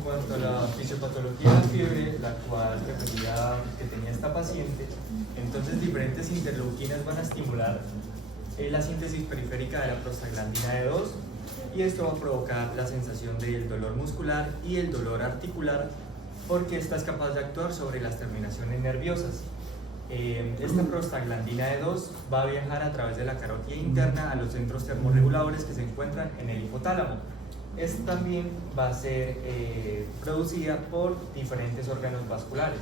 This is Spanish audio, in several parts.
En cuanto a la fisiopatología de la fiebre, la cual refería que tenía esta paciente, entonces diferentes interleuquinas van a estimular la síntesis periférica de la prostaglandina E2 y esto va a provocar la sensación del dolor muscular y el dolor articular porque esta es capaz de actuar sobre las terminaciones nerviosas. Esta prostaglandina E2 va a viajar a través de la carótida interna a los centros termorreguladores que se encuentran en el hipotálamo. Esta también va a ser producida por diferentes órganos vasculares.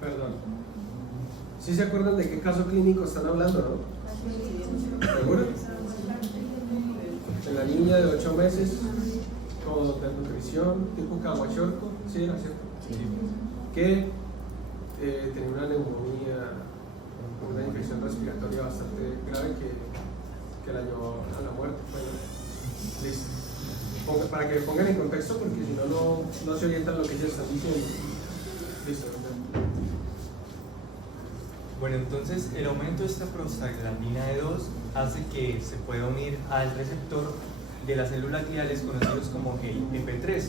Perdón. ¿Sí se acuerdan de qué caso clínico están hablando, no? ¿Seguro? En la niña de 8 meses con desnutrición tipo caguachorco, ¿sí era cierto? Sí. Que tenía una neumonía, una infección respiratoria bastante grave que la llevó a la muerte. Bueno, listo. Para que pongan en contexto, porque si no, no se orientan lo que ellos están diciendo. Listo. Bueno, entonces el aumento de esta prostaglandina E2 hace que se pueda unir al receptor de las células gliales conocidos como GIP3.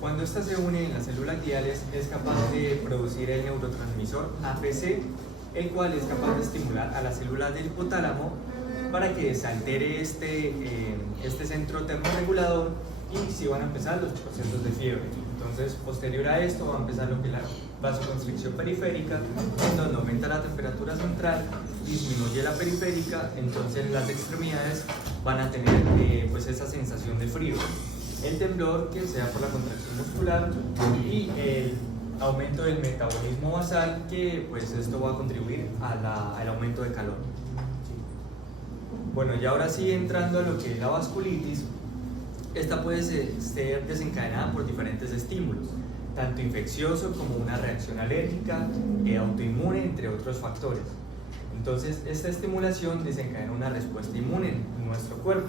Cuando esta se une en las células gliales es capaz de producir el neurotransmisor APC, el cual es capaz de estimular a las células del hipotálamo para que se altere este centro termorregulador y si van a empezar los procesos de fiebre. Entonces, posterior a esto va a empezar lo que es la vasoconstricción periférica, en donde aumenta la temperatura central, disminuye la periférica, entonces las extremidades van a tener pues esa sensación de frío. El temblor que sea por la contracción muscular y el aumento del metabolismo basal, que pues esto va a contribuir al aumento de calor. Bueno, y ahora sí entrando a lo que es la vasculitis, esta puede ser desencadenada por diferentes estímulos, tanto infeccioso como una reacción alérgica, autoinmune, entre otros factores. Entonces, esta estimulación desencadena una respuesta inmune en nuestro cuerpo.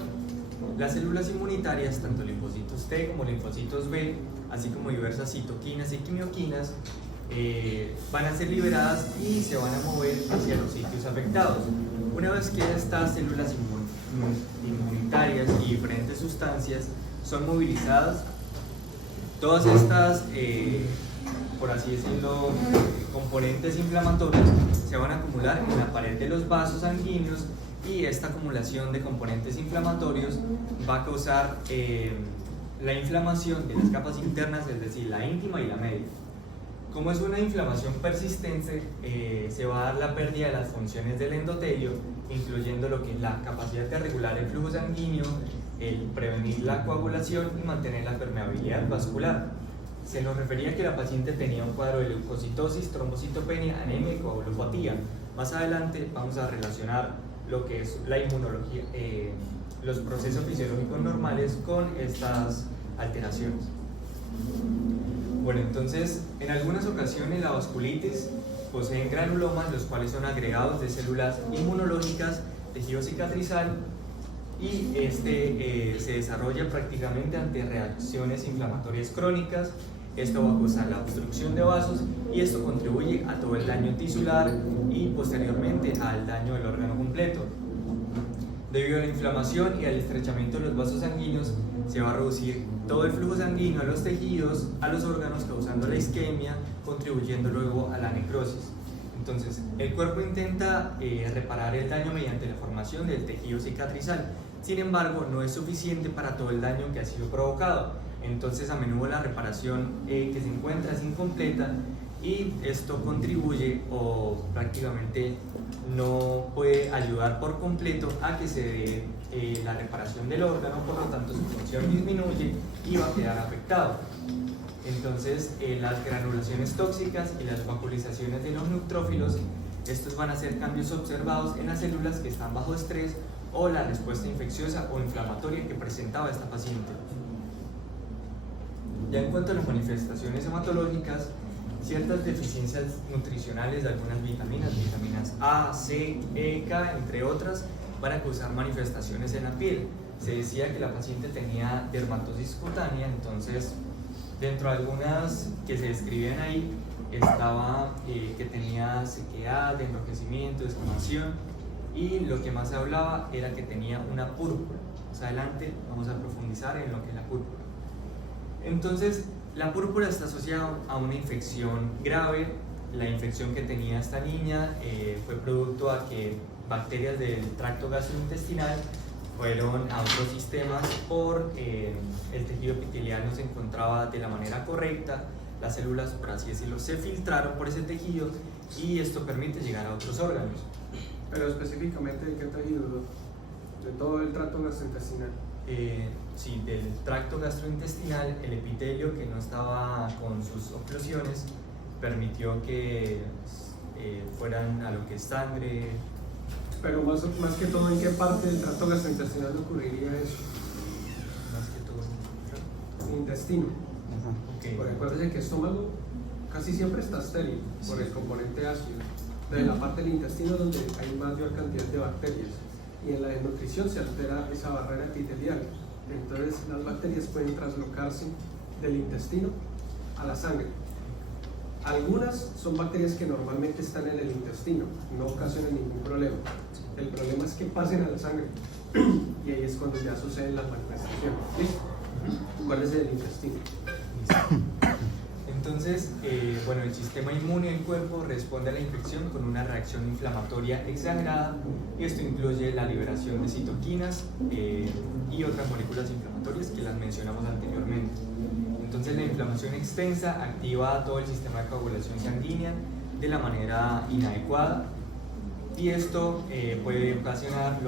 Las células inmunitarias, tanto linfocitos T como linfocitos B, así como diversas citoquinas y quimioquinas, van a ser liberadas y se van a mover hacia los sitios afectados. Una vez que estas células inmunitarias y diferentes sustancias son movilizadas, todas estas, por así decirlo, componentes inflamatorios se van a acumular en la pared de los vasos sanguíneos y esta acumulación de componentes inflamatorios va a causar la inflamación de las capas internas, es decir, la íntima y la media. Como es una inflamación persistente, se va a dar la pérdida de las funciones del endotelio, incluyendo lo que es la capacidad de regular el flujo sanguíneo, el prevenir la coagulación y mantener la permeabilidad vascular. Se nos refería que la paciente tenía un cuadro de leucocitosis, trombocitopenia, anemia y coagulopatía. Más adelante vamos a relacionar lo que es la inmunología, los procesos fisiológicos normales con estas alteraciones. Bueno, entonces, en algunas ocasiones la vasculitis posee granulomas, los cuales son agregados de células inmunológicas, tejido cicatrizal, y se desarrolla prácticamente ante reacciones inflamatorias crónicas. Esto va a causar la obstrucción de vasos y esto contribuye a todo el daño tisular y posteriormente al daño del órgano completo. Debido a la inflamación y al estrechamiento de los vasos sanguíneos, se va a reducir todo el flujo sanguíneo a los tejidos, a los órganos, causando la isquemia, contribuyendo luego a la necrosis. Entonces, el cuerpo intenta reparar el daño mediante la formación del tejido cicatrizal. Sin embargo, no es suficiente para todo el daño que ha sido provocado. Entonces, a menudo la reparación que se encuentra es incompleta y esto contribuye o prácticamente no puede ayudar por completo a que se dé la reparación del órgano, por lo tanto su función disminuye y va a quedar afectado. Entonces las granulaciones tóxicas y las vacuolizaciones de los neutrófilos, estos van a ser cambios observados en las células que están bajo estrés o la respuesta infecciosa o inflamatoria que presentaba esta paciente. Ya en cuanto a las manifestaciones hematológicas, ciertas deficiencias nutricionales de algunas vitaminas A, C, E, K, entre otras, van a causar manifestaciones en la piel. Se decía que la paciente tenía dermatosis cutánea, entonces dentro de algunas que se describían ahí estaba que tenía sequedad, enrojecimiento, descamación, y lo que más se hablaba era que tenía una púrpura, Más adelante vamos a profundizar en lo que es la púrpura. Entonces, la púrpura está asociada a una infección grave. La infección que tenía esta niña fue producto a que bacterias del tracto gastrointestinal fueron a otros sistemas por el tejido epitelial no se encontraba de la manera correcta, las células, por así decirlo, se filtraron por ese tejido y esto permite llegar a otros órganos. Pero específicamente de qué tejido, de todo el tracto gastrointestinal. Sí, del tracto gastrointestinal, el epitelio que no estaba con sus oclusiones permitió que fueran a lo que es sangre. Pero más que todo, ¿en qué parte del tracto gastrointestinal ocurriría eso? Más que todo. El intestino. Okay. Porque acuérdense que el estómago casi siempre está estéril por el componente ácido. De la parte del intestino donde hay mayor cantidad de bacterias. Y en la desnutrición se altera esa barrera epitelial. Entonces las bacterias pueden traslocarse del intestino a la sangre. Algunas son bacterias que normalmente están en el intestino, no ocasionan ningún problema. El problema es que pasen a la sangre y ahí es cuando ya suceden las manifestaciones. ¿Listo? ¿Cuál es el intestino? Entonces, bueno, el sistema inmune del cuerpo responde a la infección con una reacción inflamatoria exagerada y esto incluye la liberación de citoquinas y otras moléculas inflamatorias que las mencionamos anteriormente. Entonces la inflamación extensa activa todo el sistema de coagulación sanguínea de la manera inadecuada y esto puede ocasionar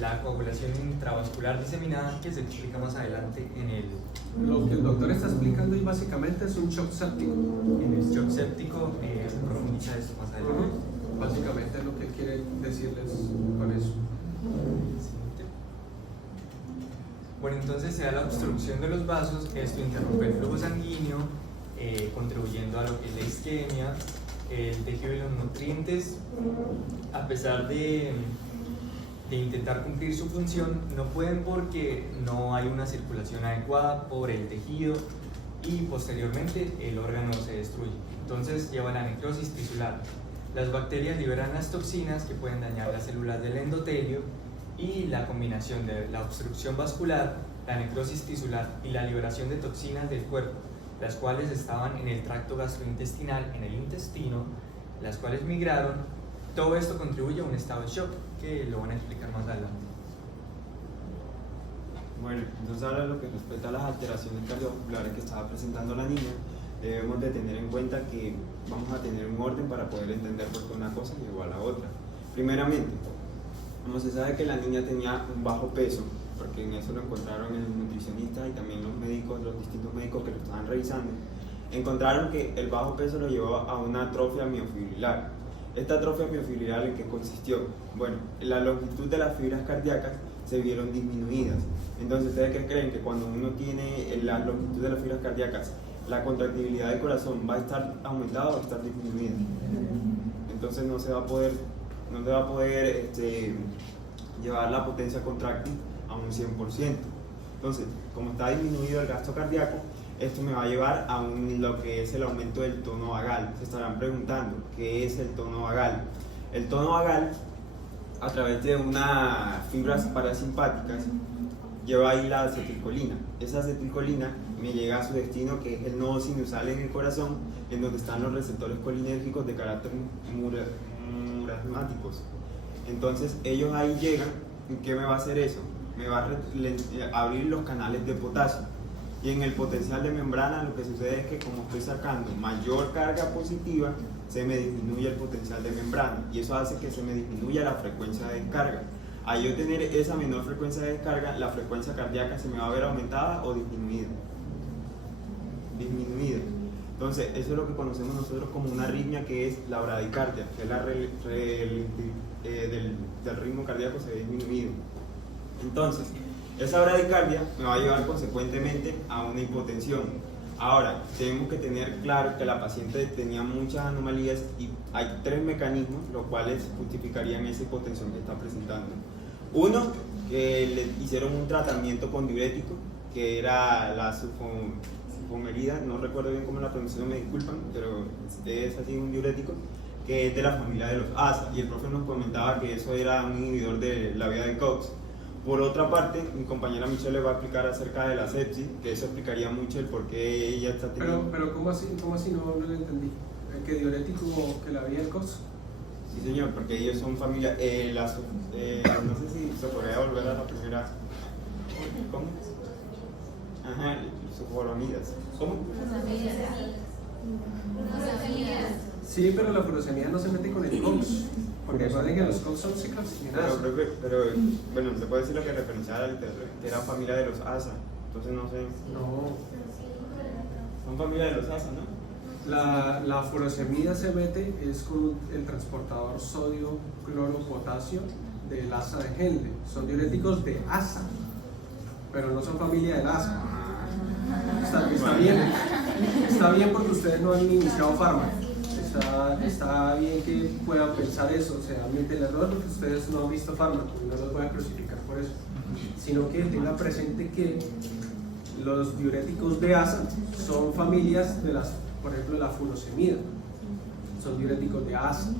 la coagulación intravascular diseminada que se explica más adelante en el... Lo que el doctor está explicando y básicamente es un shock séptico. En el shock séptico se profundiza esto más adelante. Básicamente es lo que quiere decirles con eso. Bueno, entonces se da la obstrucción de los vasos, esto interrumpe el flujo sanguíneo, contribuyendo a lo que es la isquemia, el tejido y los nutrientes, a pesar de intentar cumplir su función, no pueden porque no hay una circulación adecuada por el tejido y posteriormente el órgano se destruye. Entonces lleva a la necrosis tisular. Las bacterias liberan las toxinas que pueden dañar las células del endotelio y la combinación de la obstrucción vascular, la necrosis tisular y la liberación de toxinas del cuerpo, las cuales estaban en el tracto gastrointestinal, en el intestino, las cuales migraron, todo esto contribuye a un estado de shock, que lo van a explicar más adelante. Bueno, entonces ahora lo que respecta a las alteraciones cardiovasculares que estaba presentando la niña, debemos de tener en cuenta que vamos a tener un orden para poder entender por qué una cosa llegó a la otra. Primeramente, como se sabe que la niña tenía un bajo peso, porque en eso lo encontraron el nutricionista y también los médicos, los distintos médicos que lo estaban revisando, encontraron que el bajo peso lo llevó a una atrofia miofibrilar. Esta atrofia miofibrilar, ¿en qué consistió? Bueno, la longitud de las fibras cardíacas se vieron disminuidas. Entonces, ¿ustedes qué creen? Que cuando uno tiene la longitud de las fibras cardíacas, la contractibilidad del corazón va a estar aumentada o va a estar disminuida. Entonces no se va a poder llevar la potencia contráctil a un 100%. Entonces, como está disminuido el gasto cardíaco, esto me va a llevar a lo que es el aumento del tono vagal. Se estarán preguntando, ¿qué es el tono vagal? El tono vagal, a través de unas fibras parasimpáticas, lleva ahí la acetilcolina. Esa acetilcolina me llega a su destino, que es el nodo sinusal en el corazón, en donde están los receptores colinérgicos de carácter murasmáticos. Entonces ellos ahí llegan, ¿y qué me va a hacer eso? Me va a abrir los canales de potasio. Y en el potencial de membrana lo que sucede es que como estoy sacando mayor carga positiva, se me disminuye el potencial de membrana y eso hace que se me disminuya la frecuencia de descarga. Al yo tener esa menor frecuencia de descarga, la frecuencia cardíaca se me va a ver aumentada o disminuida. Entonces, eso es lo que conocemos nosotros como una arritmia, que es la bradicardia, que es la del ritmo cardíaco se ve disminuido. Entonces, esa bradicardia me va a llevar consecuentemente a una hipotensión. Ahora, tenemos que tener claro que la paciente tenía muchas anomalías y hay tres mecanismos los cuales justificarían esa hipotensión que está presentando. Uno, que le hicieron un tratamiento con diurético, que era la sulfomerida, no recuerdo bien cómo la pronunciación, me disculpan, pero es así, un diurético, que es de la familia de los ASA, y el profe nos comentaba que eso era un inhibidor de la vía de Cox. Por otra parte, mi compañera Michelle le va a explicar acerca de la sepsis, que eso explicaría mucho el por qué ella está teniendo... Pero ¿cómo así? No lo entendí. ¿El que diurético que la vía el cox? Sí, señor, porque ellos son familia... no sé si se podría volver a la primera... ¿Cómo? Ajá, sulforamidas. ¿Cómo? Sí, pero la furosemida no se mete con el cox. Porque recuerden que los cox son cicloxaminadas. Pero, bueno, se puede decir lo que referenciaba al que era familia de los ASA. Entonces no sé... No. Son familia de los ASA, ¿no? La furosemida se mete es con el transportador sodio-cloro-potasio del asa de Henle. Son diuréticos de asa, pero no son familia del asa. Está bien porque ustedes no han iniciado fármaco. Está bien que puedan pensar eso, o sea, admite el error porque ustedes no han visto fármaco y no los voy a crucificar por eso, sino que tenga presente que los diuréticos de asa son familias de las, por ejemplo, la furosemida, son diuréticos de asa,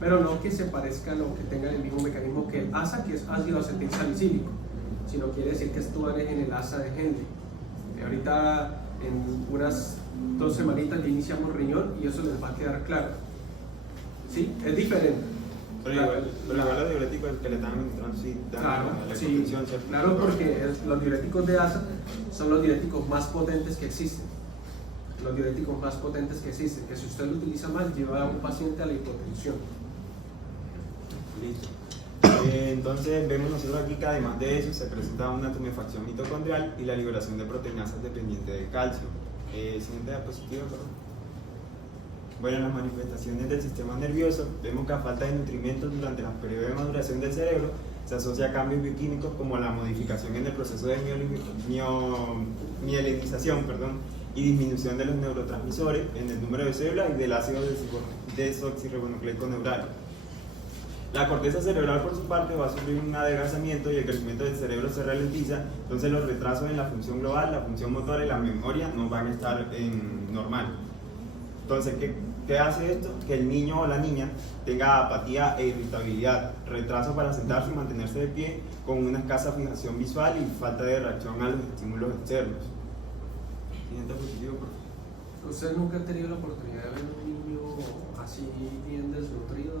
pero no que se parezcan o que tengan el mismo mecanismo que el asa, que es ácido acetil salicílico, sino quiere decir que actúan en el asa de Henle. Ahorita en unas 2 semanitas ya iniciamos riñón y eso les va a quedar claro. ¿Sí? Es diferente. Pero igual los diuréticos que le están administrando sí dan la hipertensión, ¿cierto? Claro, porque los diuréticos de asa son los diuréticos más potentes que existen. Los diuréticos más potentes que existen, que si usted lo utiliza mal, lleva a un paciente a la hipotensión. Listo. Entonces vemos nosotros aquí que además de eso se presenta una tumefacción mitocondrial y la liberación de proteinasas dependiente de calcio. Siguiente diapositiva, perdón. Bueno, en las manifestaciones del sistema nervioso vemos que a falta de nutrimentos durante los periodos de maduración del cerebro se asocia a cambios bioquímicos como la modificación en el proceso de mielinización y disminución de los neurotransmisores en el número de células y del ácido desoxirribonucleico neural. La corteza cerebral, por su parte, va a sufrir un adelgazamiento y el crecimiento del cerebro se ralentiza, entonces los retrasos en la función global, la función motora y la memoria no van a estar en normal. Entonces, ¿qué hace esto? Que el niño o la niña tenga apatía e irritabilidad, retraso para sentarse y mantenerse de pie, con una escasa fijación visual y falta de reacción a los estímulos externos. Siguiente positivo, por favor. ¿Usted nunca ha tenido la oportunidad de ver un niño así bien desnutrido?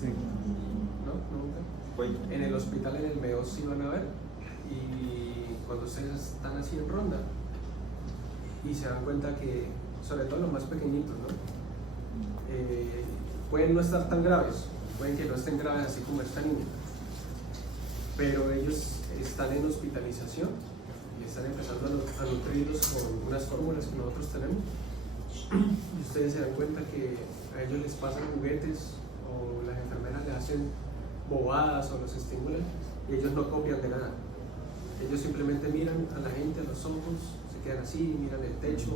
Sí. ¿No? ¿Nunca? Pues, en el hospital, en el MEOS, sí van a ver. Y cuando ustedes están así en ronda y se dan cuenta que, sobre todo los más pequeñitos, ¿no? Pueden no estar tan graves, pueden que no estén graves así como esta niña, pero ellos están en hospitalización y están empezando a nutrirlos con unas fórmulas que nosotros tenemos, y ustedes se dan cuenta que a ellos les pasan juguetes o las enfermeras les hacen bobadas o los estimulan y ellos no copian de nada. Ellos simplemente miran a la gente a los ojos, se quedan así, miran el techo.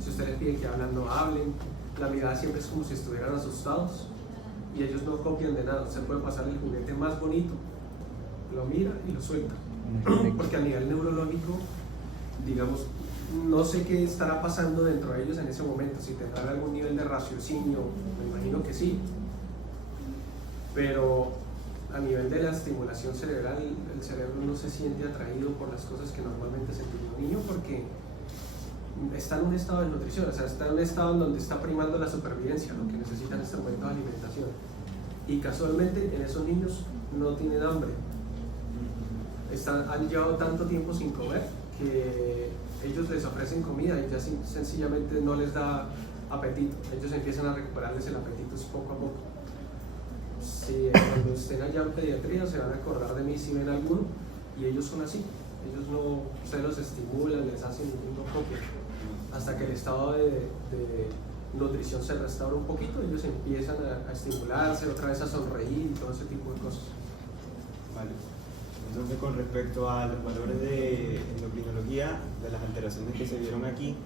Si usted les pide que hablan, no hablen. La mirada siempre es como si estuvieran asustados y ellos no copian de nada. Usted puede pasar el juguete más bonito, lo mira y lo suelta. Porque a nivel neurológico, digamos, no sé qué estará pasando dentro de ellos en ese momento, si tendrán algún nivel de raciocinio, me imagino que sí. Pero a nivel de la estimulación cerebral, el cerebro no se siente atraído por las cosas que normalmente sentiría un niño porque está en un estado de nutrición, o sea, está en un estado en donde está primando la supervivencia, lo que necesitan en este momento de alimentación. Y casualmente en esos niños no tienen hambre. Han llevado tanto tiempo sin comer que ellos les ofrecen comida y ya sencillamente no les da apetito. Ellos empiezan a recuperarles el apetito poco a poco. Si cuando estén allá en pediatría se van a acordar de mí si ven alguno, y ellos son así. Ellos no, ustedes los estimulan, les hacen ningún copia. Hasta que el estado de nutrición se restaura un poquito, ellos empiezan a estimularse, otra vez a sonreír y todo ese tipo de cosas. Vale. Entonces, con respecto a los valores de endocrinología, de las alteraciones que se vieron aquí,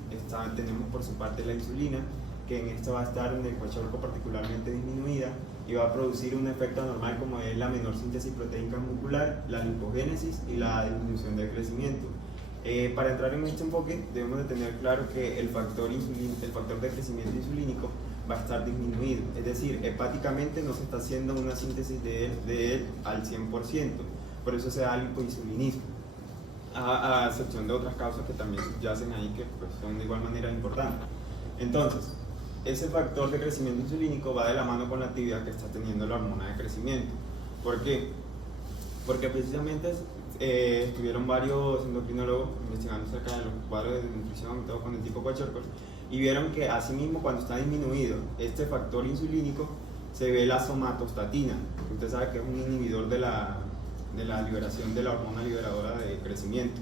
tenemos por su parte la insulina, que en esta va a estar en el cuachorco particularmente disminuida y va a producir un efecto anormal como es la menor síntesis proteínica muscular, la lipogénesis y la disminución del crecimiento. Para entrar en este enfoque debemos de tener claro que el factor de crecimiento insulínico va a estar disminuido, es decir, hepáticamente no se está haciendo una síntesis de él al 100%, por eso se da el hipoinsulinismo, a excepción de otras causas que también yacen ahí que pues, son de igual manera importantes. Entonces, ese factor de crecimiento insulínico va de la mano con la actividad que está teniendo la hormona de crecimiento. ¿Por qué? Porque precisamente estuvieron varios endocrinólogos investigando acerca de los cuadros de nutrición y todo con el tipo Kwashiorkor, y vieron que asimismo cuando está disminuido este factor insulínico se ve la somatostatina. Usted sabe que es un inhibidor de la liberación de la hormona liberadora de crecimiento.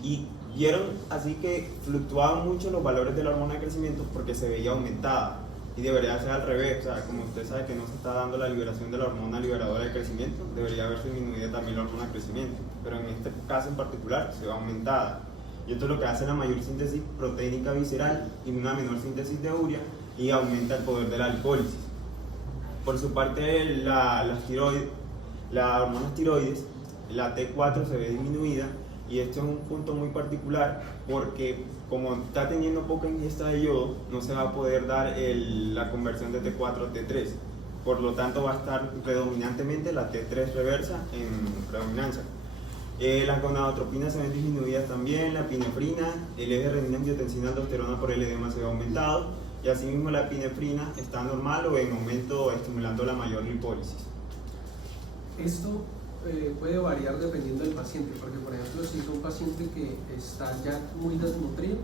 Y vieron así que fluctuaban mucho los valores de la hormona de crecimiento porque se veía aumentada, y debería ser al revés. O sea, como usted sabe que no se está dando la liberación de la hormona liberadora de crecimiento, debería haberse disminuido también la hormona de crecimiento, pero en este caso en particular se ve aumentada, y esto es lo que hace la mayor síntesis proteínica visceral y una menor síntesis de urea, y aumenta el poder de la lipólisis. Por su parte, las hormonas tiroides, la T4 se ve disminuida, y esto es un punto muy particular porque como está teniendo poca ingesta de yodo, no se va a poder dar la conversión de T4 a T3, por lo tanto va a estar predominantemente la T3 reversa en predominancia. Las gonadotropinas se ven disminuidas también, la epinefrina, el eje renina-angiotensina-aldosterona por el edema se ve aumentado, y asimismo la epinefrina está normal o en aumento, estimulando la mayor lipólisis. Esto puede variar dependiendo del paciente, porque por ejemplo si es un paciente que está ya muy desnutrido,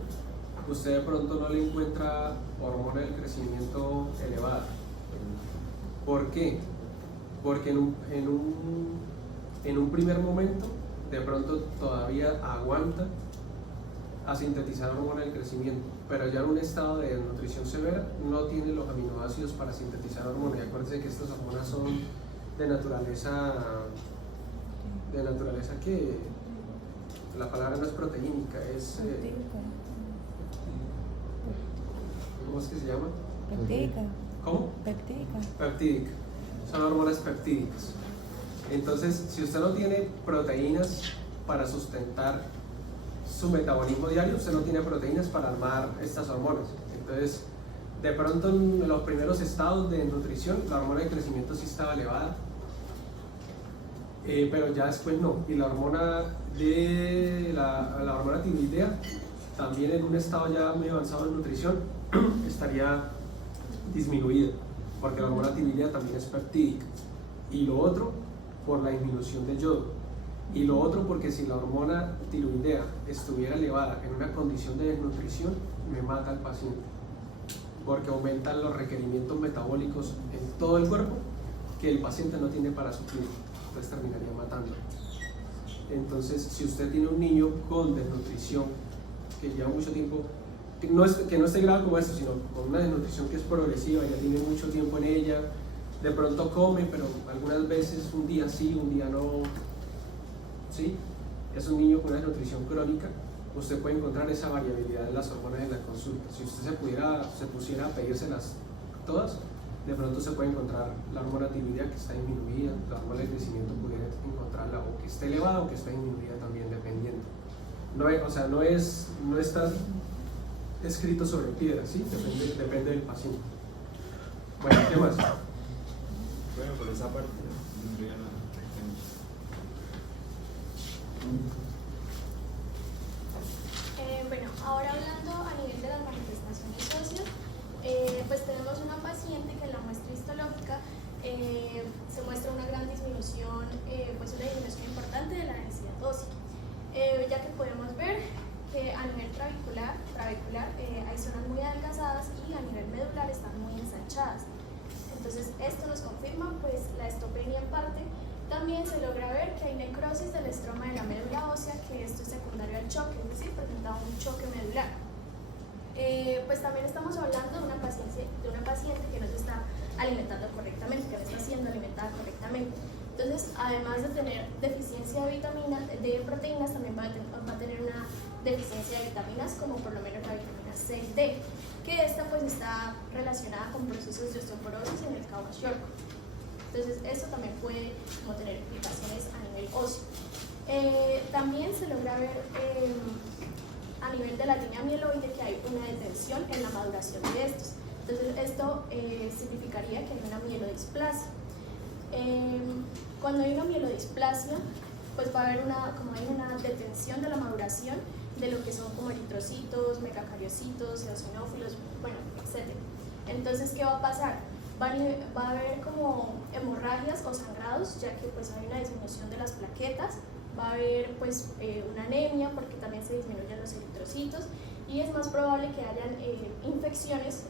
usted de pronto no le encuentra hormona del crecimiento elevada. ¿Por qué? Porque en un primer momento de pronto todavía aguanta a sintetizar hormona del crecimiento, pero ya en un estado de desnutrición severa no tiene los aminoácidos para sintetizar hormona. Y acuérdense que estas hormonas son de naturaleza que la palabra no es proteínica, es ¿cómo es que se llama? Peptídica. ¿Cómo? Peptídica. Peptídica. Son hormonas peptídicas. Entonces, si usted no tiene proteínas para sustentar su metabolismo diario, usted no tiene proteínas para armar estas hormonas. Entonces, de pronto en los primeros estados de nutrición, la hormona de crecimiento sí estaba elevada, pero ya después no. Y la hormona la hormona tiroidea, también en un estado ya muy avanzado de nutrición, estaría disminuida, porque la hormona tiroidea también es peptídica. Y lo otro, por la disminución de yodo. Y lo otro, porque si la hormona tiroidea estuviera elevada en una condición de desnutrición, me mata al paciente, porque aumentan los requerimientos metabólicos en todo el cuerpo que el paciente no tiene para suplir, entonces terminaría matando. Entonces, si usted tiene un niño con desnutrición que lleva mucho tiempo, que no esté grave como esto, sino con una desnutrición que es progresiva, ya tiene mucho tiempo en ella, de pronto come, pero algunas veces un día sí, un día no, ¿sí? Es un niño con una desnutrición crónica, usted puede encontrar esa variabilidad en las hormonas en la consulta. Si usted se pusiera a pedírselas todas, de pronto se puede encontrar la hormona tiroidea que está disminuida, la hormona de crecimiento pudiera encontrarla o que esté elevada o que esté disminuida también, dependiendo. No está escrito sobre piedra, ¿sí? Depende del paciente. Bueno, ¿qué más? Bueno, por esa parte tendría la bueno, ahora hablando a nivel de las manifestaciones óseas, pues tenemos una paciente que en la muestra histológica se muestra una gran disminución, pues una disminución importante de la densidad ósea, ya que podemos ver que a nivel trabecular hay zonas muy adelgazadas y a nivel medular están muy ensanchadas. Entonces esto nos confirma pues la estopenia en parte. También se logra ver que hay necrosis del estroma de la médula ósea, que esto es secundario al choque, es decir, presenta un choque medular. Pues también estamos hablando de una paciente que no se está alimentando correctamente, que no está siendo alimentada correctamente. Entonces, además de tener deficiencia de proteínas, también va a tener una deficiencia de vitaminas, como por lo menos la vitamina C y D, que esta pues está relacionada con procesos de osteoporosis en el Kwashiorkor. Entonces, esto también puede como tener implicaciones a nivel óseo. También se logra ver a nivel de la línea mieloide que hay una detención en la maduración de estos. Entonces, esto significaría que hay una mielodisplasia. Cuando hay una mielodisplasia, pues va a haber como hay una detención de la maduración de lo que son como eritrocitos, megacariocitos, eosinófilos, bueno, etc. Entonces, ¿qué va a pasar? Va a haber como hemorragias o sangrados, ya que pues hay una disminución de las plaquetas, va a haber pues una anemia porque también se disminuyen los eritrocitos, y es más probable que hayan infecciones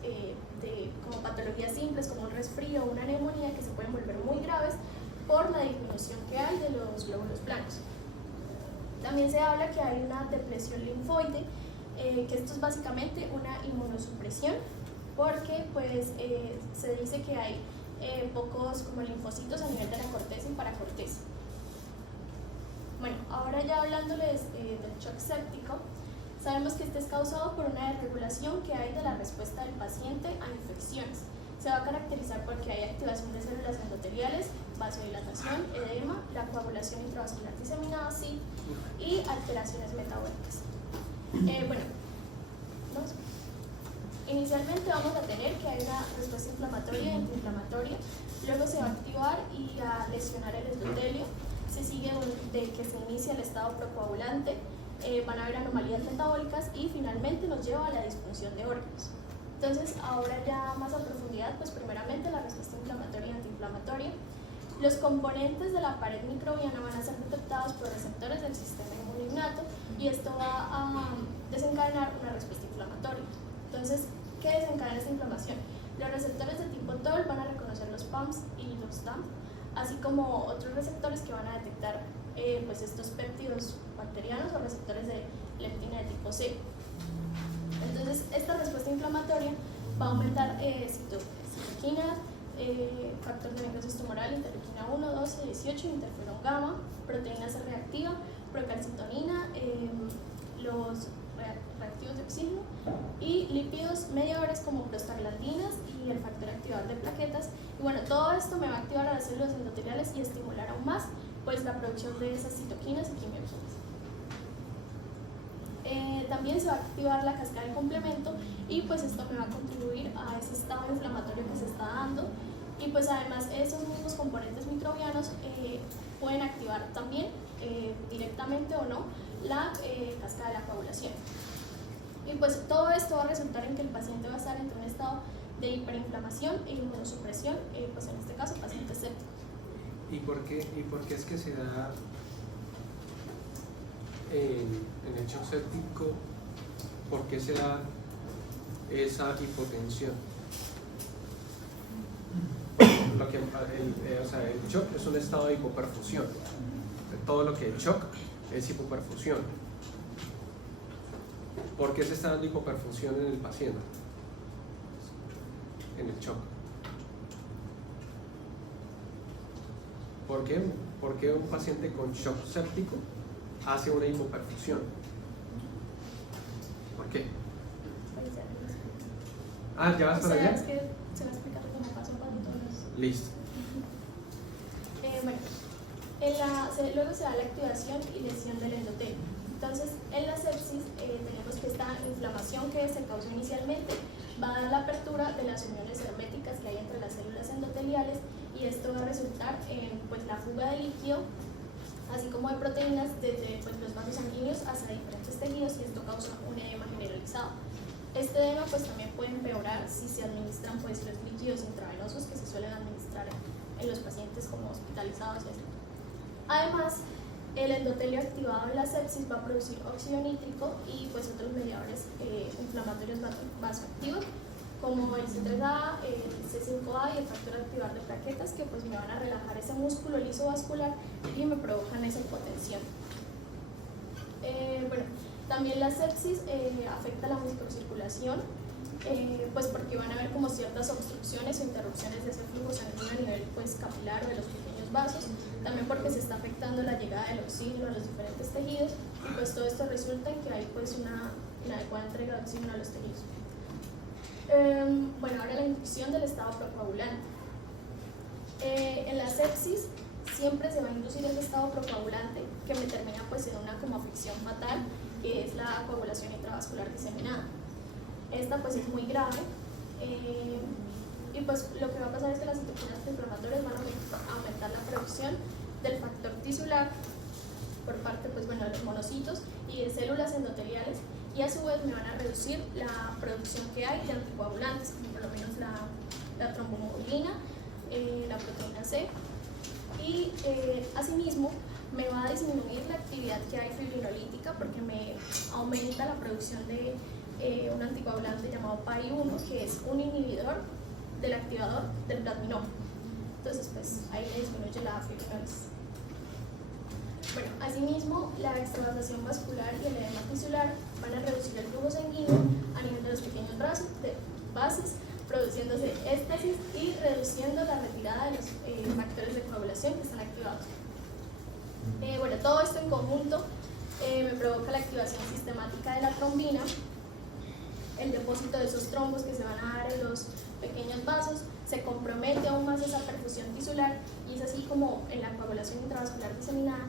como patologías simples como un resfrío o una neumonía que se pueden volver muy graves por la disminución que hay de los glóbulos blancos. También se habla que hay una depresión linfoide, que esto es básicamente una inmunosupresión, porque pues se dice que hay pocos como linfocitos a nivel de la corteza y paracorteza. Bueno, ahora ya hablándoles del shock séptico, sabemos que este es causado por una desregulación que hay de la respuesta del paciente a infecciones. Se va a caracterizar porque hay activación de células endoteliales, vasodilatación, edema, la coagulación intravascular diseminada, sí, y alteraciones metabólicas. Bueno, vamos. Inicialmente vamos a tener que hay una respuesta inflamatoria y antiinflamatoria, luego se va a activar y a lesionar el endotelio, se sigue de que se inicia el estado procoagulante, van a haber anomalías metabólicas y finalmente nos lleva a la disfunción de órganos. Entonces, ahora ya más a profundidad, pues primeramente la respuesta inflamatoria y antiinflamatoria. Los componentes de la pared microbiana van a ser detectados por receptores del sistema inmune innato y esto va a desencadenar una respuesta inflamatoria. Entonces, ¿qué desencadena esta inflamación? Los receptores de tipo TOL van a reconocer los PAMs y los TAM, así como otros receptores que van a detectar pues estos péptidos bacterianos o receptores de leptina de tipo C. Entonces, esta respuesta inflamatoria va a aumentar citoquina, factor de necrosis tumoral, interleuquina 1, 12, 18, interferón gamma, proteína C reactiva, procalcitonina, los reactivos de oxígeno y lípidos mediadores como prostaglandinas y el factor activador de plaquetas. Y bueno, todo esto me va a activar a las células endoteliales y estimular aún más pues la producción de esas citoquinas y quimioquinas. También se va a activar la cascada de complemento y pues esto me va a contribuir a ese estado inflamatorio que se está dando, y pues además esos mismos componentes microbianos pueden activar también directamente o no la cascada de la coagulación. Y pues todo esto va a resultar en que el paciente va a estar entre un estado de hiperinflamación e inmunosupresión, pues en este caso paciente séptico. ¿Y por qué es que se da en el shock séptico? ¿Por qué se da esa hipotensión? El shock es un estado de hipoperfusión. Todo lo que es shock es hipoperfusión. ¿Por qué se está dando hipoperfusión en el paciente? En el shock. ¿Por qué un paciente con shock séptico hace una hipoperfusión? ¿Por qué? ¿Ya vas para allá? Es que se va a explicar cómo paso a paso todos. Listo. Bueno, luego se da la activación y lesión del endotelio. Entonces, en la sepsis tenemos que esta inflamación que se causó inicialmente va a dar la apertura de las uniones herméticas que hay entre las células endoteliales, y esto va a resultar en pues, la fuga de líquido, así como de proteínas desde pues, los vasos sanguíneos hacia diferentes tejidos, y esto causa un edema generalizado. Este edema pues, también puede empeorar si se administran pues, los líquidos intravenosos que se suelen administrar en los pacientes como hospitalizados y así. Además, el endotelio activado en la sepsis va a producir óxido nítrico y pues, otros mediadores inflamatorios vasoactivos como el C3A, el C5A y el factor activador de plaquetas, que pues me van a relajar ese músculo liso vascular y me provocan esa hipotensión. Bueno, también la sepsis afecta la microcirculación, pues porque van a haber como ciertas obstrucciones o interrupciones de ese flujo sanguíneo a nivel pues, capilar o de los pequeños vasos, también porque se está afectando la llegada del oxígeno a los diferentes tejidos, y pues todo esto resulta en que hay pues una inadecuada entrega de oxígeno a los tejidos. Bueno, ahora la inducción del estado procoagulante. En la sepsis siempre se va a inducir el estado procoagulante que me termina pues en una como afección fatal, que es la coagulación intravascular diseminada. Esta pues es muy grave, y pues lo que va a pasar es que las citoquinas inflamatorias van a aumentar la producción del factor tisular, por parte pues, bueno, de los monocitos y de células endoteliales, y a su vez me van a reducir la producción que hay de anticoagulantes, como por lo menos la tromboglobulina, la proteína C, y asimismo me va a disminuir la actividad que hay fibrinolítica porque me aumenta la producción de un anticoagulante llamado PAI-1, que es un inhibidor del activador del plasminoma. Entonces, pues ahí le disminuye la fibrinólisis. Bueno, asimismo, la extravasación vascular y el edema tisular van a reducir el flujo sanguíneo a nivel de los pequeños vasos, produciéndose éstasis y reduciendo la retirada de los factores de coagulación que están activados. Bueno, todo esto en conjunto me provoca la activación sistemática de la trombina, el depósito de esos trombos que se van a dar en los pequeños vasos, se compromete aún más esa perfusión tisular, y es así como en la coagulación intravascular diseminada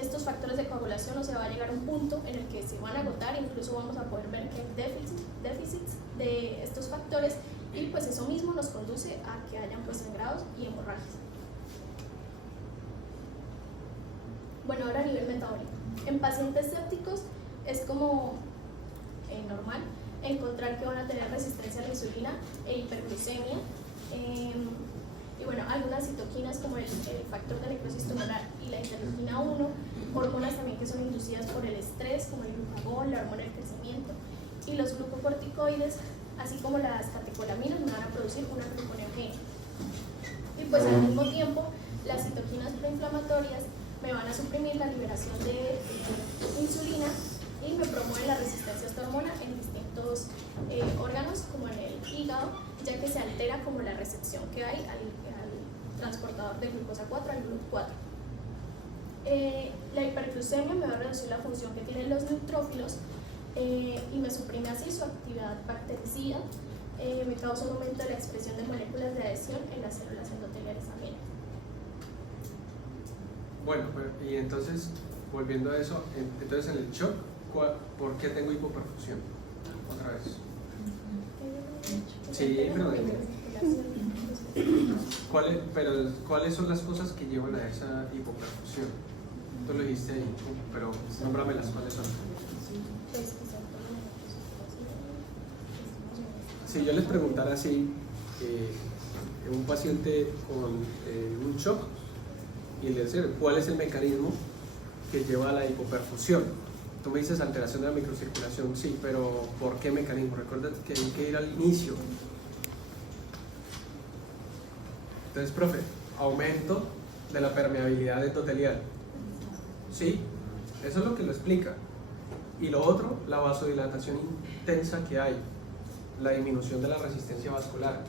estos factores de coagulación, o sea, va a llegar a un punto en el que se van a agotar, incluso vamos a poder ver que hay déficits de estos factores, y pues eso mismo nos conduce a que hayan pues sangrados y hemorragias. Bueno, ahora a nivel metabólico. En pacientes sépticos es como normal encontrar que van a tener resistencia a la insulina e hiperglucemia. Y bueno, algunas citoquinas como el factor de necrosis tumoral y la interleuquina 1, hormonas también que son inducidas por el estrés, como el glucagón, la hormona del crecimiento, y los glucocorticoides, así como las catecolaminas, me van a producir una gluconeogenia. Y pues al mismo tiempo, las citoquinas proinflamatorias me van a suprimir la liberación de insulina y me promueven la resistencia a esta hormona en distintos órganos, como en el hígado, ya que se altera como la recepción que hay al transportador de glucosa 4 al GLUT4. La hiperglucemia me va a reducir la función que tienen los neutrófilos y me suprime así su actividad bactericida, me causa un aumento de la expresión de moléculas de adhesión en las células endoteliales también. Bueno, y entonces, volviendo a eso, entonces en el shock, ¿por qué tengo hipoperfusión? Otra vez. Sí, pero ¿cuáles son las cosas que llevan a esa hipoperfusión? Tú lo dijiste ahí, pero nómbramelas, ¿cuáles son? Si yo les preguntara así, un paciente con un shock, y le decir cuál es el mecanismo que lleva a la hipoperfusión. Tú me dices alteración de la microcirculación, sí, pero ¿por qué mecanismo? Recuerda que hay que ir al inicio. Entonces, profe, aumento de la permeabilidad endotelial. Sí, eso es lo que lo explica. Y lo otro, la vasodilatación intensa que hay, la disminución de la resistencia vascular.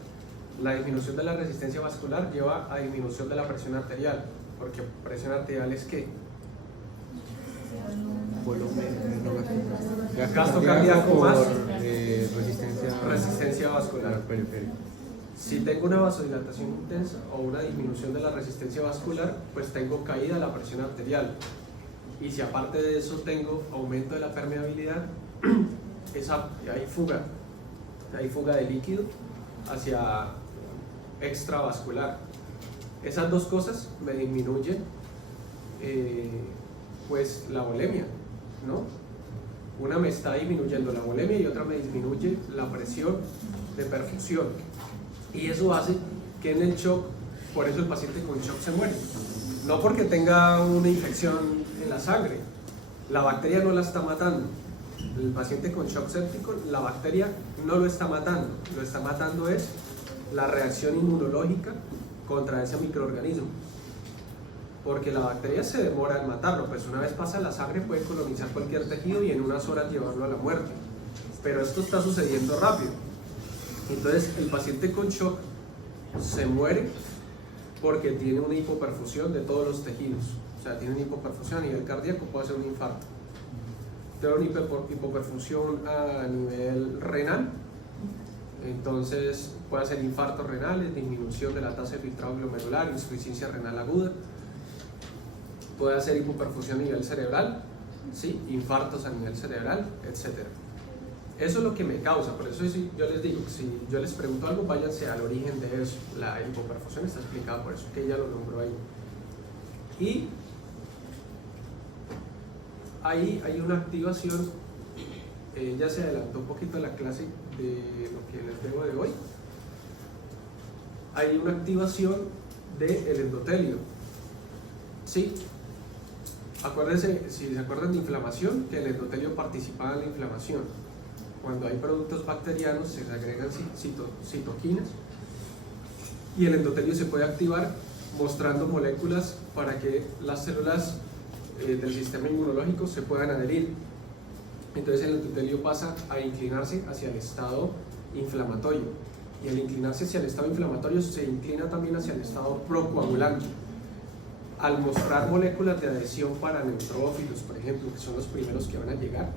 La disminución de la resistencia vascular lleva a disminución de la presión arterial. Porque presión arterial es ¿qué? Gasto cardíaco más resistencia vascular. Si tengo una vasodilatación intensa o una disminución de la resistencia vascular, pues tengo caída de la presión arterial. Y si aparte de eso tengo aumento de la permeabilidad, hay fuga de líquido hacia extravascular. Esas dos cosas me disminuyen pues la volemia, ¿no? Una me está disminuyendo la volemia y otra me disminuye la presión de perfusión. Y eso hace que en el shock, por eso el paciente con shock se muere. No porque tenga una infección en la sangre, la bacteria no la está matando. El paciente con shock séptico, la bacteria no lo está matando es la reacción inmunológica contra ese microorganismo, porque la bacteria se demora en matarlo, pues una vez pasa la sangre puede colonizar cualquier tejido y en unas horas llevarlo a la muerte, pero esto está sucediendo rápido. Entonces el paciente con shock se muere porque tiene una hipoperfusión de todos los tejidos, o sea, tiene una hipoperfusión a nivel cardíaco, puede ser un infarto, tiene una hipoperfusión a nivel renal, entonces puede ser infartos renales, disminución de la tasa de filtrado glomerular, insuficiencia renal aguda, puede ser hipoperfusión a nivel cerebral, ¿sí? Infartos a nivel cerebral, etc. Eso es lo que me causa, por eso yo les digo, si yo les pregunto algo, váyanse al origen de eso. La hipoperfusión está explicada por eso, que ella lo nombró ahí. Y ahí hay una activación, ya se adelantó un poquito la clase de lo que les debo de hoy. Hay una activación del endotelio. ¿Sí? Acuérdense, si se acuerdan de inflamación, que el endotelio participa en la inflamación. Cuando hay productos bacterianos se agregan citoquinas y el endotelio se puede activar mostrando moléculas para que las células del sistema inmunológico se puedan adherir. Entonces el endotelio pasa a inclinarse hacia el estado inflamatorio, y al inclinarse hacia el estado inflamatorio se inclina también hacia el estado procoagulante. Al mostrar moléculas de adhesión para neutrófilos, por ejemplo, que son los primeros que van a llegar,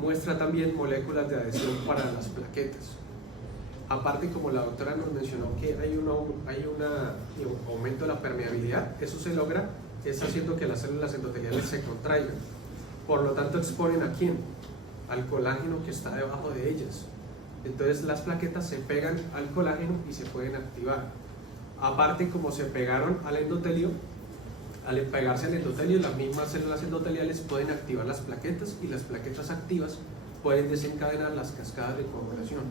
muestra también moléculas de adhesión para las plaquetas. Aparte, como la doctora nos mencionó que hay un aumento de la permeabilidad, eso se logra es haciendo que las células endoteliales se contraigan. Por lo tanto, exponen ¿a quién? Al colágeno que está debajo de ellas. Entonces las plaquetas se pegan al colágeno y se pueden activar. Aparte, como se pegaron al endotelio, al pegarse al endotelio, las mismas células endoteliales pueden activar las plaquetas, y las plaquetas activas pueden desencadenar las cascadas de coagulación.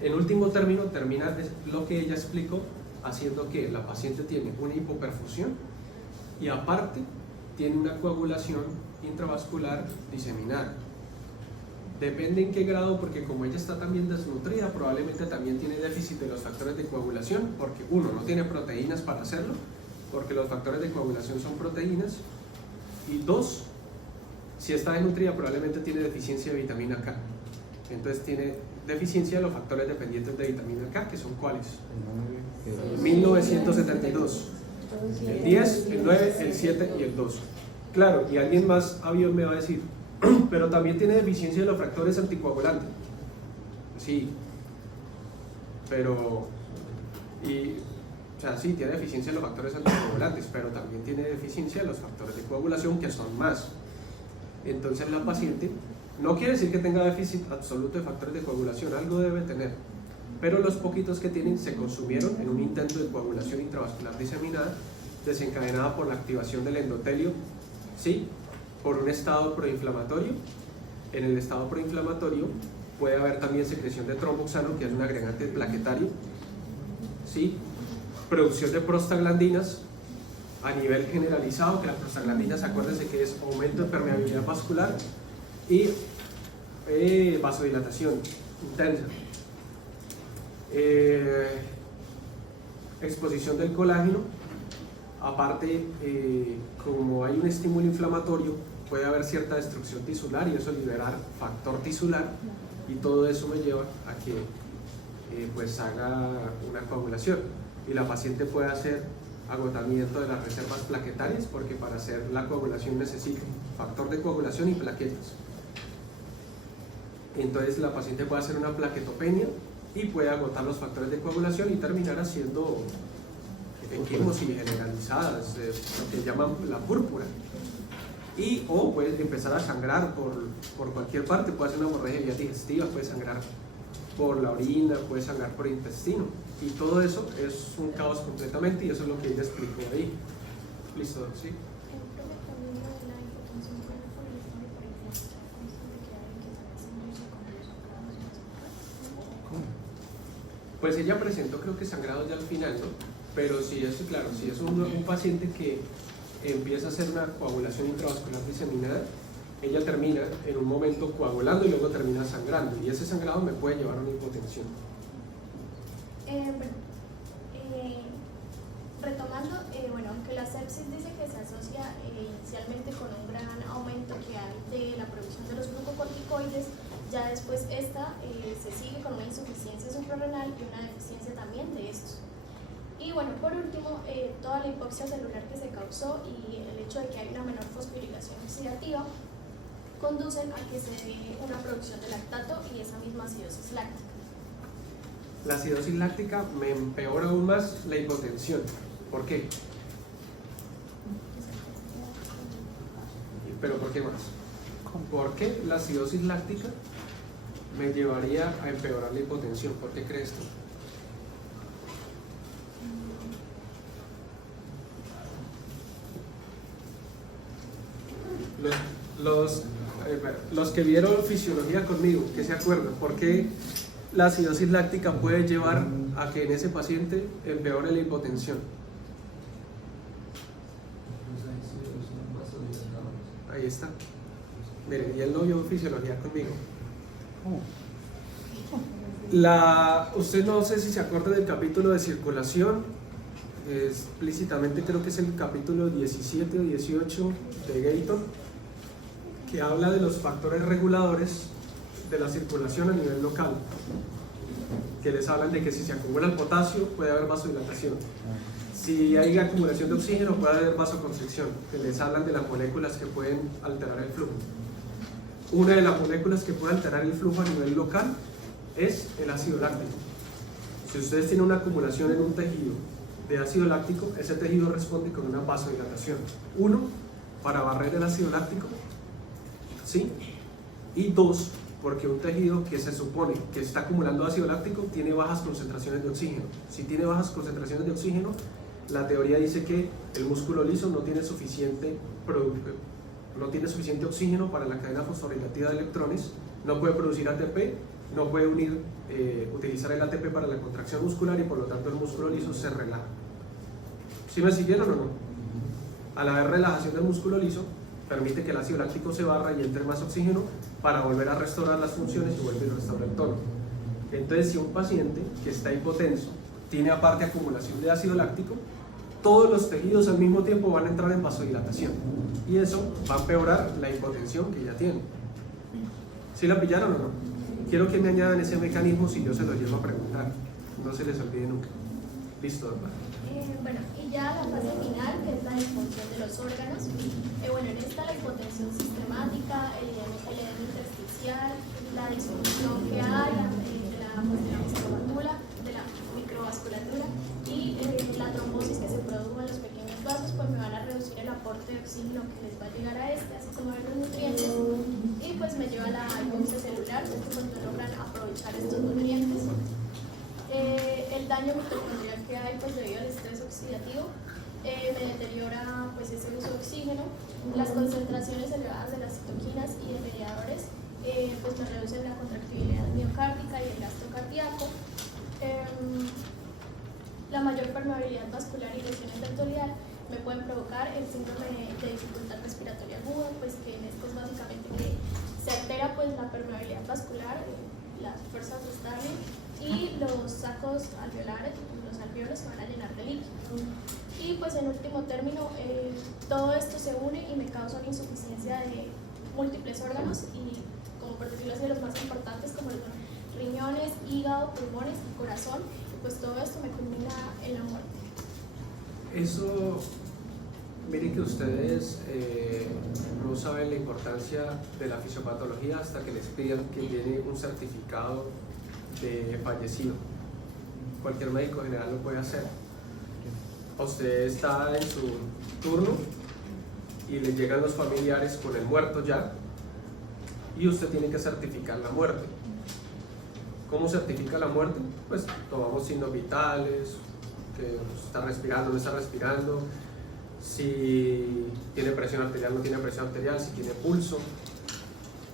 En último término, termina lo que ella explicó, haciendo que la paciente tiene una hipoperfusión y aparte tiene una coagulación intravascular diseminada. Depende en qué grado, porque como ella está también desnutrida, probablemente también tiene déficit de los factores de coagulación, porque uno, no tiene proteínas para hacerlo, porque los factores de coagulación son proteínas, y dos, si está desnutrida probablemente tiene deficiencia de vitamina K. Entonces tiene deficiencia de los factores dependientes de vitamina K, que son ¿cuáles? 1972, el 10, el 9, el 7 y el 2. Claro, y alguien más avión me va a decir, pero también tiene deficiencia de los factores anticoagulantes. Sí, pero o sea, sí, tiene deficiencia de los factores anticoagulantes, pero también tiene deficiencia de los factores de coagulación, que son más. Entonces la paciente, no quiere decir que tenga déficit absoluto de factores de coagulación, algo debe tener, pero los poquitos que tienen se consumieron en un intento de coagulación intravascular diseminada desencadenada por la activación del endotelio, ¿sí? Por un estado proinflamatorio. En el estado proinflamatorio puede haber también secreción de tromboxano, que es un agregante plaquetario, ¿sí? Producción de prostaglandinas a nivel generalizado, que las prostaglandinas, acuérdense que es aumento de permeabilidad vascular y vasodilatación intensa. Exposición del colágeno. Aparte, como hay un estímulo inflamatorio, puede haber cierta destrucción tisular y eso liberar factor tisular, y todo eso me lleva a que pues haga una coagulación y la paciente puede hacer agotamiento de las reservas plaquetarias, porque para hacer la coagulación necesita factor de coagulación y plaquetas. Entonces la paciente puede hacer una plaquetopenia y puede agotar los factores de coagulación y terminar haciendo equimosis generalizadas, lo que llaman la púrpura, o puede empezar a sangrar por cualquier parte, puede hacer una hemorragia vía digestiva, puede sangrar por la orina, puede sangrar por el intestino, y todo eso es un caos completamente, y eso es lo que ella explicó ahí. ¿Listo? ¿Sí? Pues ella presentó, creo que sangrado ya al final, ¿no? Pero si es, claro, si es un paciente que empieza a hacer una coagulación intravascular diseminada, ella termina en un momento coagulando y luego termina sangrando, y ese sangrado me puede llevar a una hipotensión. Retomando, aunque la sepsis dice que se asocia inicialmente con un gran aumento que hay de la producción de los glucocorticoides, ya después se sigue con una insuficiencia suprarrenal y una deficiencia también de estos. Y bueno, por último, toda la hipoxia celular que se causó y el hecho de que hay una menor fosforilación oxidativa conducen a que se dé una producción de lactato y esa misma acidosis láctica. La acidosis láctica me empeora aún más la hipotensión. ¿Por qué? ¿Pero por qué más? Porque la acidosis láctica me llevaría a empeorar la hipotensión. ¿Por qué crees tú? Los que vieron fisiología conmigo, que se acuerdan, ¿por qué la acidosis láctica puede llevar a que en ese paciente empeore la hipotensión? Ahí está. Miren, y él no vio fisiología conmigo. Usted no sé si se acuerda del capítulo de circulación, explícitamente creo que es el capítulo 17 o 18 de Gayton, que habla de los factores reguladores de la circulación a nivel local, que les hablan de que si se acumula el potasio puede haber vasodilatación, si hay acumulación de oxígeno puede haber vasoconstricción, que les hablan de las moléculas que pueden alterar el flujo. Una de las moléculas que puede alterar el flujo a nivel local es el ácido láctico. Si ustedes tienen una acumulación en un tejido de ácido láctico, ese tejido responde con una vasodilatación. Uno, para barrer el ácido láctico, ¿sí? Y dos, porque un tejido que se supone que está acumulando ácido láctico tiene bajas concentraciones de oxígeno. Si tiene bajas concentraciones de oxígeno, la teoría dice que el músculo liso no tiene suficiente oxígeno para la cadena fosforilativa de electrones, no puede producir ATP, no puede utilizar el ATP para la contracción muscular y por lo tanto el músculo liso se relaja. ¿Sí me siguieron o no? Al haber relajación del músculo liso, permite que el ácido láctico se barra y entre más oxígeno para volver a restaurar las funciones y vuelve a restaurar el tono. Entonces, si un paciente que está hipotenso tiene aparte acumulación de ácido láctico, todos los tejidos al mismo tiempo van a entrar en vasodilatación y eso va a empeorar la hipotensión que ya tiene. ¿Sí la pillaron o no? Quiero que me añadan ese mecanismo si yo se lo llevo a preguntar, no se les olvide nunca. Listo, doctora. Bueno, y ya la fase final, que es la disfunción de los órganos. Bueno, en esta la hipotensión sistemática, el edema intersticial, la disfunción que hay de la microvasculatura y la trombosis que se produjo en los pequeños vasos, pues me van a reducir el aporte de oxígeno que les va a llegar a así como de los nutrientes, y pues me lleva a la hipoxia celular, pues no logran aprovechar estos nutrientes. El daño mitocondrial que hay pues debido al estrés oxidativo me deteriora pues ese uso de oxígeno, las concentraciones elevadas de las citoquinas y de mediadores pues me reducen la contractibilidad miocárdica y el gasto cardíaco, la mayor permeabilidad vascular y lesiones vectorial me pueden provocar el síndrome de dificultad respiratoria aguda, pues que en esto es básicamente que se altera pues la permeabilidad vascular, las fuerzas estables y los sacos alveolares, los alveolos se van a llenar de líquido. Y pues en último término, todo esto se une y me causa una insuficiencia de múltiples órganos y, como por decirlo así, los más importantes como los riñones, hígado, pulmones y corazón, y pues todo esto me culmina en la muerte. Eso, miren que ustedes no saben la importancia de la fisiopatología hasta que les pidan que llene un certificado de fallecido. Cualquier médico general lo puede hacer. Usted está en su turno y le llegan los familiares con el muerto ya y usted tiene que certificar la muerte. ¿Cómo certifica la muerte? Pues tomamos signos vitales, que está respirando, no está respirando, si tiene presión arterial, no tiene presión arterial, si tiene pulso,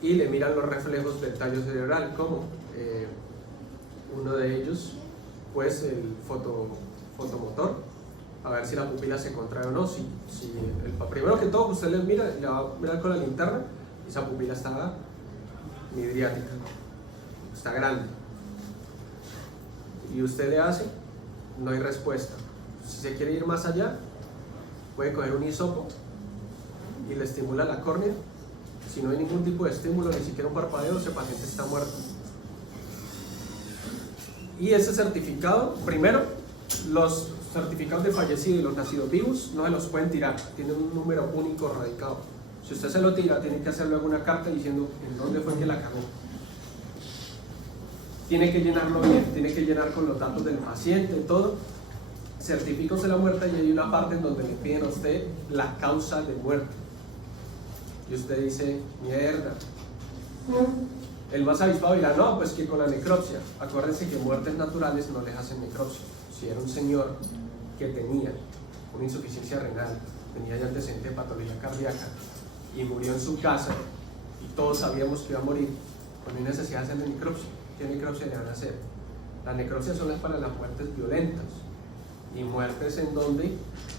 y le miran los reflejos del tallo cerebral, como uno de ellos, pues el fotomotor, a ver si la pupila se contrae o no. Primero que todo, usted le mira, le va a mirar con la linterna, y esa pupila está midriática, está grande, y usted le hace, no hay respuesta. Si se quiere ir más allá, puede coger un hisopo y le estimula la córnea. Si no hay ningún tipo de estímulo, ni siquiera un parpadeo, ese paciente está muerto. Y ese certificado, primero, los certificados de fallecido y los nacidos vivos no se los pueden tirar, tienen un número único radicado. Si usted se lo tira, tiene que hacer luego una carta diciendo en dónde fue que la cagó. Tiene que llenarlo bien, tiene que llenar con los datos del paciente, todo. Certifica usted la muerte y hay una parte en donde le piden a usted la causa de muerte. Y usted dice, mierda. El más avispado dirá, no, pues que con la necropsia. Acuérdense que muertes naturales no les hacen necropsia. Si era un señor que tenía una insuficiencia renal, tenía ya antecedente de patología cardíaca y murió en su casa y todos sabíamos que iba a morir, pues no hay necesidad de hacer necropsia. ¿Qué necropsia le van a hacer? Las necropsias son para las muertes violentas y muertes en donde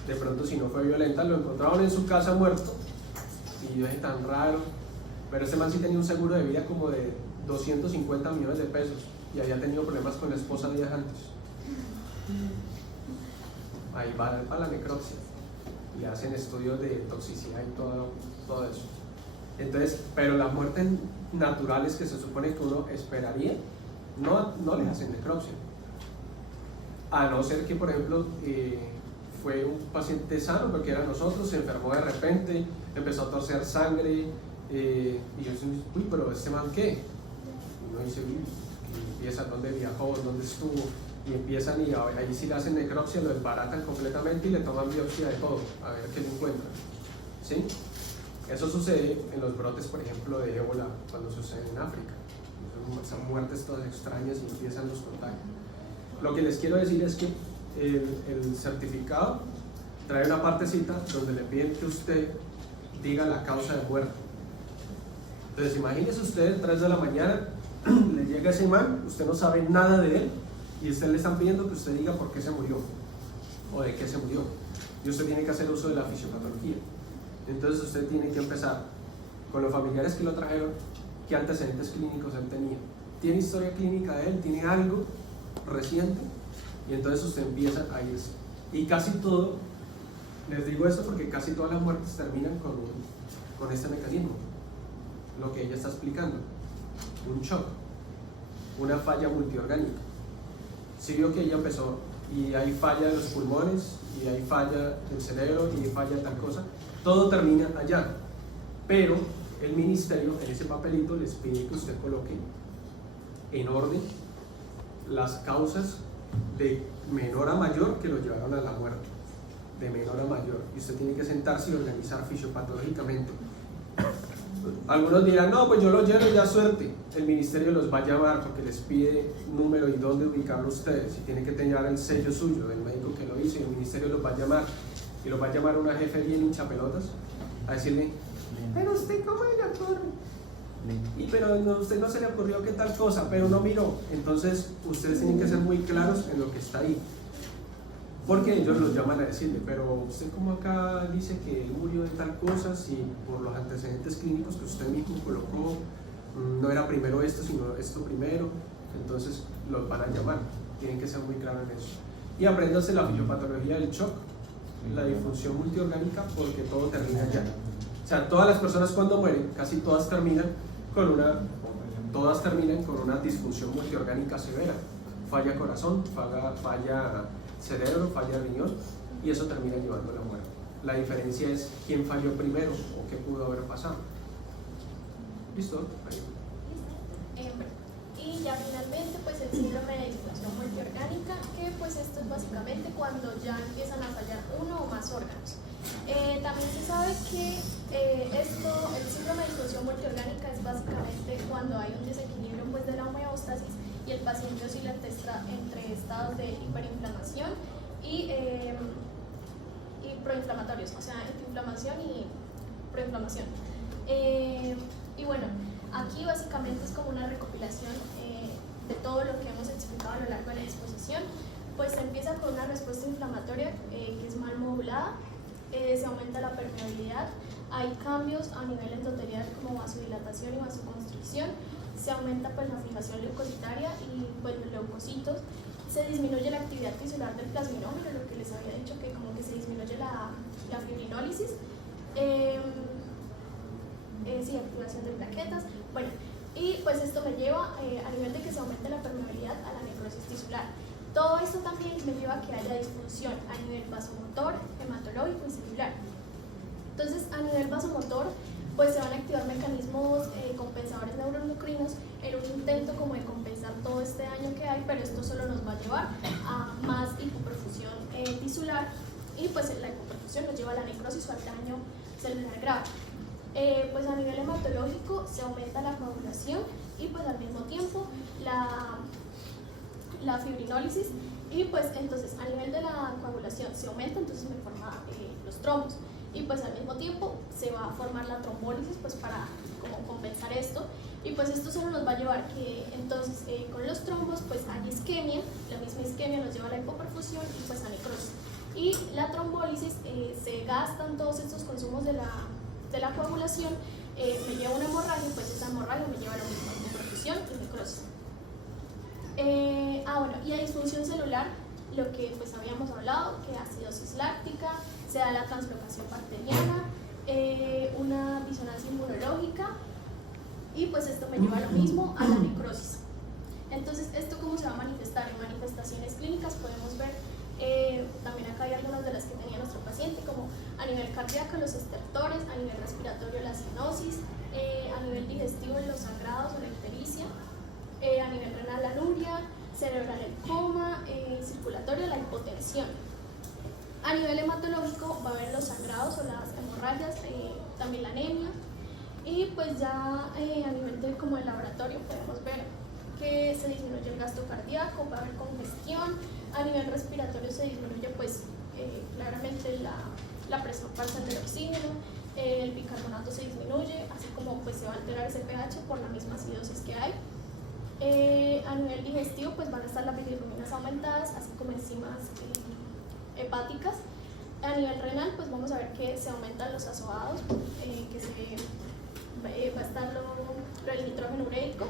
de pronto si no fue violenta lo encontraron en su casa muerto y yo dije tan raro, pero este man sí tenía un seguro de vida como de 250 millones de pesos y había tenido problemas con la esposa días antes. Ahí va para la necropsia y hacen estudios de toxicidad y todo eso. Entonces, pero las muertes naturales que se supone que uno esperaría, no les hacen necropsia. A no ser que, por ejemplo, fue un paciente sano, porque era nosotros, se enfermó de repente, empezó a torcer sangre, y yo decía, uy, pero ¿este man qué? Y uno dice, uy, y empiezan dónde viajó, dónde estuvo, y empiezan y ahí sí le hacen necropsia, lo desbaratan completamente y le toman biopsia de todo, a ver qué le encuentran. ¿Sí? Eso sucede en los brotes, por ejemplo, de ébola, cuando sucede en África. Son muertes todas extrañas y empiezan los contagios. Lo que les quiero decir es que el certificado trae una partecita donde le piden que usted diga la causa de muerte. Entonces, imagínese usted, 3 de la mañana, le llega ese man, usted no sabe nada de él y usted le están pidiendo que usted diga por qué se murió o de qué se murió. Y usted tiene que hacer uso de la fisiopatología. Entonces usted tiene que empezar con los familiares que lo trajeron, qué antecedentes clínicos él tenía. ¿Tiene historia clínica de él? ¿Tiene algo reciente? Y entonces usted empieza a irse. Y casi todo, les digo esto porque casi todas las muertes terminan con este mecanismo. Lo que ella está explicando. Un shock. Una falla multiorgánica. Si vio que ella empezó y hay falla de los pulmones, y hay falla del cerebro, y hay falla de tal cosa, todo termina allá. Pero el ministerio en ese papelito les pide que usted coloque en orden las causas de menor a mayor que lo llevaron a la muerte, de menor a mayor, y usted tiene que sentarse y organizar fisiopatológicamente. Algunos dirán, no, pues yo lo lleno y ya suerte. El ministerio los va a llamar porque les pide número y dónde ubicarlo ustedes, y tiene que tener el sello suyo del médico que lo hizo, y el ministerio los va a llamar, y los va a llamar una jefe bien hinchapelotas a decirle, pero usted cómo era doctor, y pero no, usted no se le ocurrió que tal cosa, pero no miró. Entonces ustedes tienen que ser muy claros en lo que está ahí, porque ellos los llaman a decirle, pero usted como acá dice que él murió de tal cosa, si por los antecedentes clínicos que usted mismo colocó no era primero esto sino esto primero. Entonces los van a llamar, tienen que ser muy claros en eso. Y apréndase la fisiopatología del shock, la disfunción multiorgánica, porque todo termina allá. O sea, todas las personas cuando mueren, casi todas terminan con una disfunción multiorgánica severa. Falla corazón, falla cerebro, falla riñón, y eso termina llevando a la muerte. La diferencia es quién falló primero o qué pudo haber pasado. ¿Listo? Ahí. Y ya finalmente pues el síndrome de disfunción multiorgánica, que pues esto es básicamente cuando ya empiezan a fallar uno o más órganos. También se sabe que el síndrome de disfunción multiorgánica es básicamente cuando hay un desequilibrio pues, de la homeostasis y el paciente oscila entre estados de hiperinflamación y proinflamatorios, o sea, antiinflamación y proinflamación. Y bueno, aquí básicamente es como una recopilación de todo lo que hemos explicado a lo largo de la exposición. Pues se empieza con una respuesta inflamatoria que es mal modulada, se aumenta la permeabilidad, hay cambios a nivel endotelial como vasodilatación y vasoconstricción, se aumenta pues la fijación leucocitaria y pues los leucocitos, se disminuye la actividad tisular del plasminómero, lo que les había dicho que como que se disminuye la fibrinólisis, sí, activación de plaquetas, bueno, y pues esto me lleva a nivel de que se aumente la permeabilidad a la necrosis tisular. Todo esto también me lleva a que haya disfunción a nivel vasomotor, hematológico y celular. Entonces, a nivel vasomotor, pues se van a activar mecanismos compensadores neuroendocrinos en un intento como de compensar todo este daño que hay, pero esto solo nos va a llevar a más hipoperfusión tisular, y pues la hipoperfusión nos lleva a la necrosis o al daño celular grave. Pues a nivel hematológico se aumenta la coagulación y pues al mismo tiempo la fibrinólisis, y pues entonces a nivel de la coagulación se aumenta, entonces me forma los trombos. y pues al mismo tiempo se va a formar la trombólisis pues para como compensar esto, y pues esto solo nos va a llevar que entonces con los trombos pues hay isquemia, la misma isquemia nos lleva a la hipoperfusión y pues a necrosis. Y la trombólisis, se gastan todos estos consumos de la coagulación, me lleva una hemorragia, pues esa hemorragia me lleva a la misma hipoperfusión y necrosis. Bueno, y a disfunción celular, lo que pues habíamos hablado, que acidosis láctica, se da la translocación bacteriana, una disonancia inmunológica, y pues esto me lleva a lo mismo, a la necrosis. Entonces, ¿esto cómo se va a manifestar? En manifestaciones clínicas podemos ver, también acá hay algunas de las que tenía nuestro paciente, como a nivel cardíaco los estertores, a nivel respiratorio la cianosis, a nivel digestivo los sangrados o la ictericia, a nivel renal la anuria, cerebral el coma, circulatorio la hipotensión. A nivel hematológico va a haber los sangrados o las hemorragias, también la anemia, y pues ya a nivel como el laboratorio podemos ver que se disminuye el gasto cardíaco, va a haber congestión, a nivel respiratorio se disminuye pues claramente la presión basal del oxígeno, el bicarbonato se disminuye, así como pues se va a alterar ese pH por la misma acidosis que hay. A nivel digestivo pues van a estar las bilirrubinas aumentadas, así como enzimas hepáticas. A nivel renal pues vamos a ver que se aumentan los azoados, que va a estar el nitrógeno ureico,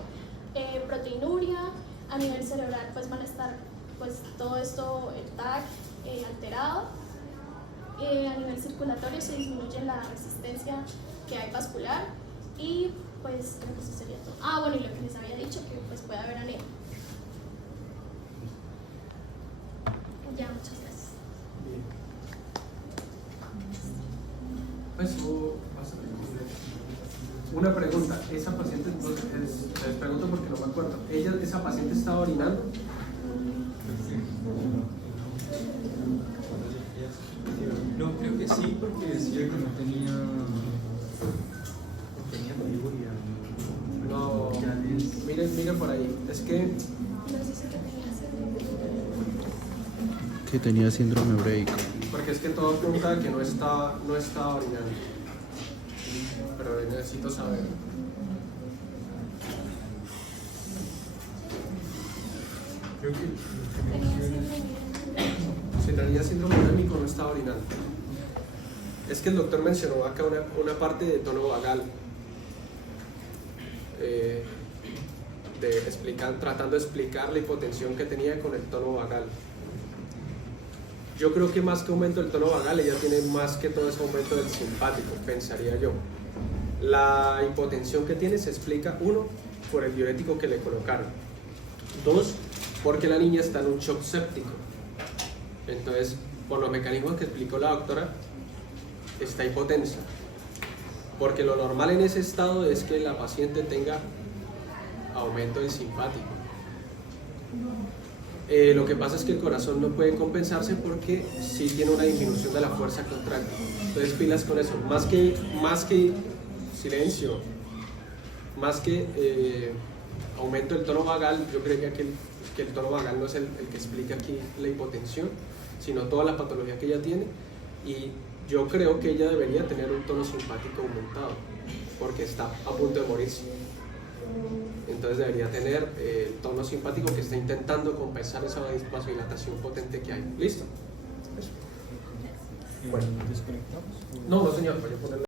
proteinuria. A nivel cerebral pues van a estar pues todo esto, el TAC alterado. A nivel circulatorio se disminuye la resistencia que hay vascular, y pues creo que eso sería todo. Bueno, y lo que les había dicho, que pues puede haber anemia. Ya, muchas gracias. Bien. Eso pasa. Una pregunta, esa paciente, les pregunto porque no me acuerdo, ¿esa paciente estaba orinando? No, creo que sí, porque decía que no tenía fibria. No, miren por ahí, es que tenía síndrome ureico. porque es que todo apunta a que no está orinando, pero necesito saber. Creo que Si en realidad síndrome urémico no está orinando. Es que el doctor mencionó acá una parte de tono vagal, tratando de explicar la hipotensión que tenía con el tono vagal. Yo creo que más que aumento del tono vagal, ella tiene más que todo ese aumento del simpático, pensaría yo. La hipotensión que tiene se explica, 1, por el diurético que le colocaron, 2, porque la niña está en un shock séptico. Entonces, por los mecanismos que explicó la doctora, está hipotensa, porque lo normal en ese estado es que la paciente tenga aumento del simpático. Lo que pasa es que el corazón no puede compensarse porque sí tiene una disminución de la fuerza contráctil. Entonces pilas con eso, más que silencio, más que aumento del tono vagal. Yo creía que el tono vagal no es el que explica aquí la hipotensión, sino toda la patología que ella tiene, y yo creo que ella debería tener un tono simpático aumentado porque está a punto de morirse. Entonces debería tener el tono simpático que está intentando compensar esa vasodilatación potente que hay. ¿Listo? Eso. Bueno, ¿Desconectamos? no señor, voy a ponerle